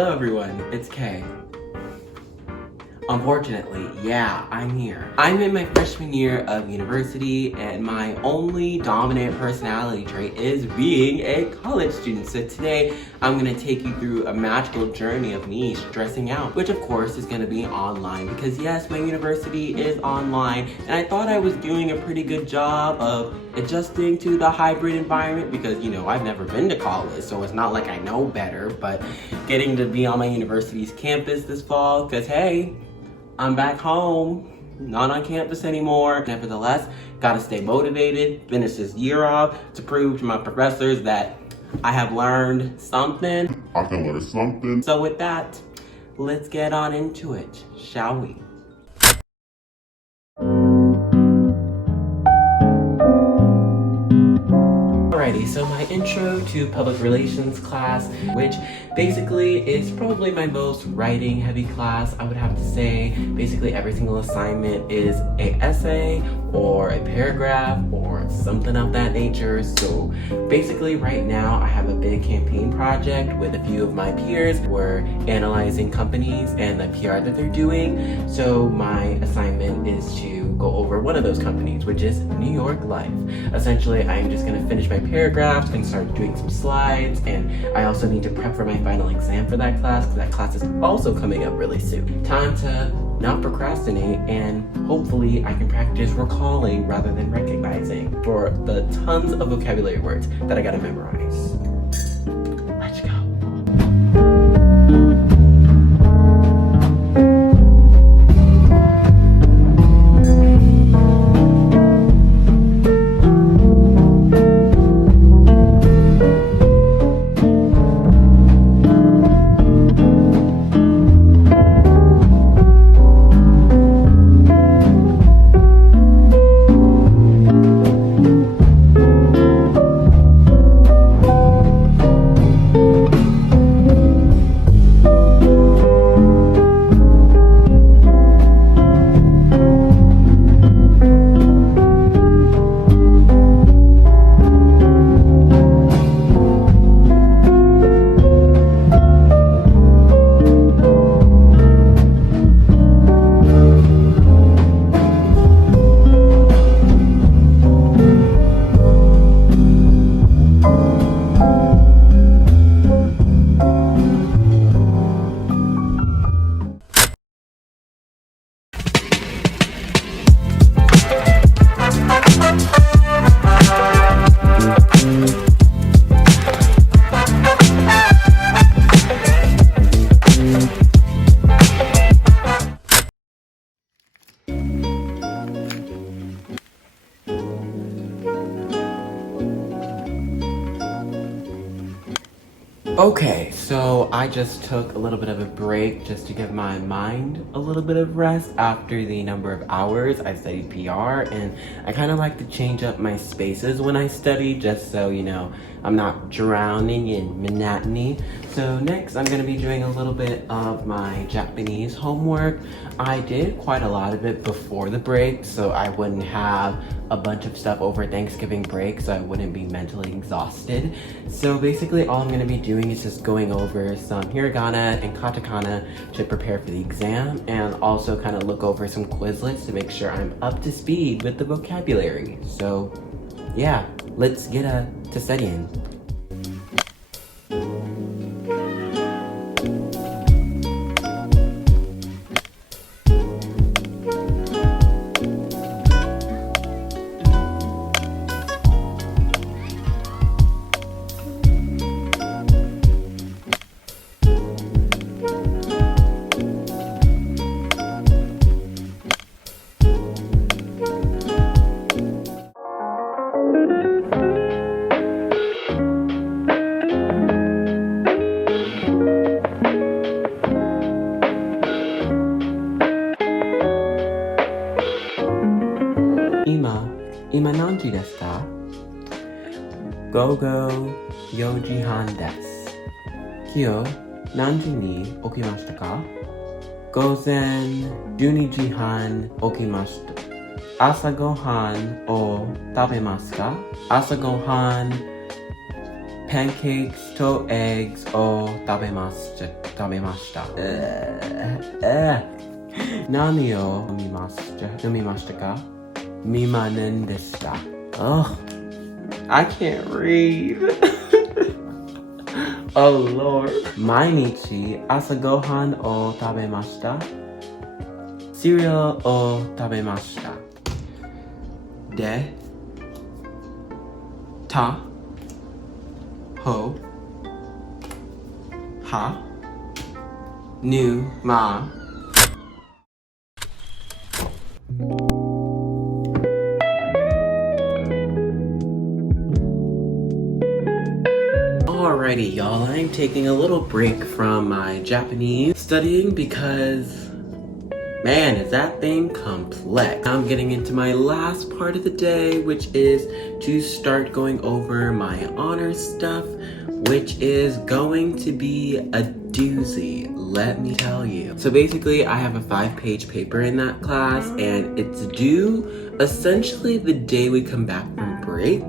Hello everyone, it's Kay. Unfortunately, yeah, I'm here. I'm in my freshman year of university and my only dominant personality trait is being a college student. So today, I'm gonna take you through a magical journey of me stressing out, which of course is gonna be online because yes, my university is online and I thought I was doing a pretty good job of adjusting to the hybrid environment because, you know, I've never been to college, so it's not like I know better, but getting to be on my university's campus this fall, because hey, I'm back home, not on campus anymore. Nevertheless, gotta stay motivated, finish this year off to prove to my professors that I have learned something. I can learn something. So with that, let's get on into it, shall we? Alrighty, so my intro to public relations class, which basically is probably my most writing heavy class. I would have to say basically every single assignment is an essay or a paragraph or something of that nature. So basically right now I have a big campaign project with a few of my peers. We're analyzing companies and the PR that they're doing. So my assignment is to go over one of those companies, which is New York Life. Essentially, I'm just gonna finish my paragraphs and start doing some slides, and I also need to prep for my final exam for that class because that class is also coming up really soon. Time to not procrastinate, and hopefully I can practice recalling rather than recognizing for the tons of vocabulary words that I gotta memorize. Let's go. Okay, so I just took a little bit of a break just to give my mind a little bit of rest after the number of hours I studied PR, and I kind of like to change up my spaces when I study just so, you know, I'm not drowning in monotony. So next I'm going to be doing a little bit of my Japanese homework. I did quite a lot of it before the break so I wouldn't have a bunch of stuff over Thanksgiving break so I wouldn't be mentally exhausted. So basically all I'm going to be doing is just going over some hiragana and katakana to prepare for the exam, and also kind of look over some Quizlets to make sure I'm up to speed with the vocabulary. So yeah, let's get to studying. Ima何時ですか? 午後4時半です。今日何時に起きましたか? 午前12時半起きました。朝ごはんを食べますか? 朝ごはん、pancakes と eggs を食べました。食べました。何を飲みましたか？見ませんでした。Oh, I can't read. Oh Lord. 毎日朝ごはんを食べました。シリアルを食べました。で、た、ほ、は、ぬ、ま。Alrighty, y'all, I'm taking a little break from my Japanese studying because, man, is that thing complex. I'm getting into my last part of the day, which is to start going over my honors stuff, which is going to be a doozy, let me tell you. So basically, I have a 5-page paper in that class, and it's due essentially the day we come back from break.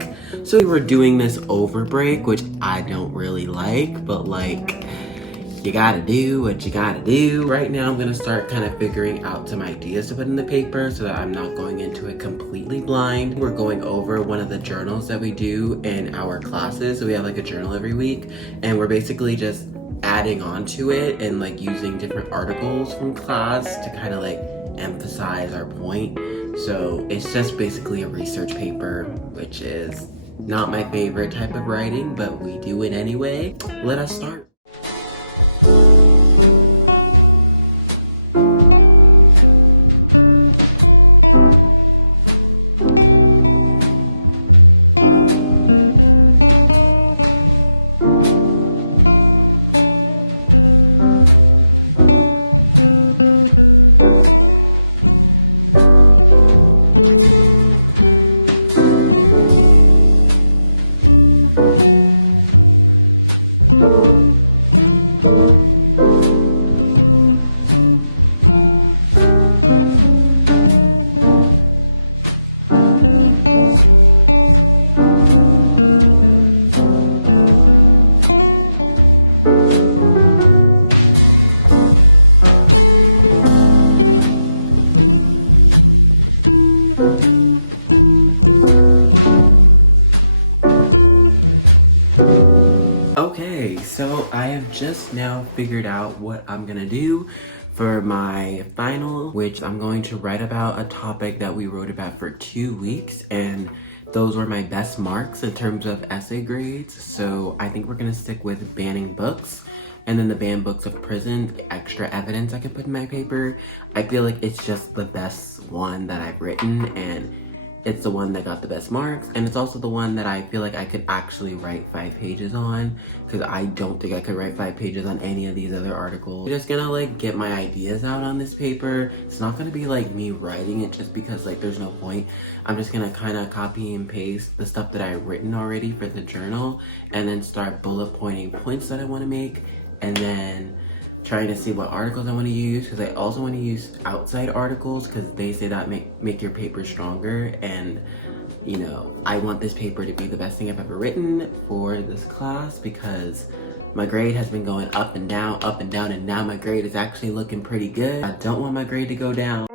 So we were doing this over break, which I don't really like, but like, you gotta do what you gotta do. Right now, I'm gonna start kind of figuring out some ideas to put in the paper so that I'm not going into it completely blind. We're going over one of the journals that we do in our classes. So we have like a journal every week, and we're basically just adding on to it and like using different articles from class to kind of like emphasize our point. So it's just basically a research paper, which is not my favorite type of writing, but we do it anyway. Let us start. Okay, so I have just now figured out what I'm gonna do for my final, which I'm going to write about a topic that we wrote about for 2 weeks, and those were my best marks in terms of essay grades. So I think we're gonna stick with banning books, and then the banned books of prison, extra evidence I can put in my paper. I feel like it's just the best one that I've written, and it's the one that got the best marks, and it's also the one that I feel like I could actually write 5 pages on, because I don't think I could write 5 pages on any of these other articles. I'm just gonna like get my ideas out on this paper. It's not gonna be like me writing it just because like there's no point. I'm just gonna kind of copy and paste the stuff that I've written already for the journal, and then start bullet pointing points that I want to make, and then trying to see what articles I want to use, because I also want to use outside articles because they say that make your paper stronger, and you know, I want this paper to be the best thing I've ever written for this class because my grade has been going up and down, and now my grade is actually looking pretty good. I don't want my grade to go down.